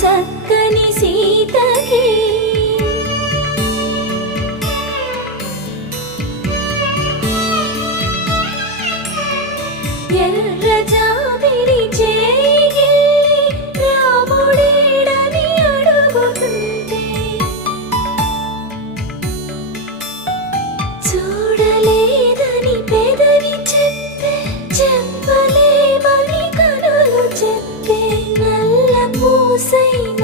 చక్కని సీతకి ఎర్ర జాబిలి చేయి రాముడేడని అడుగుతుంటే చూడలేదని పెదవి చెప్పే చెప్పలేమని కనులు చెప్పే నల్ల పూసైన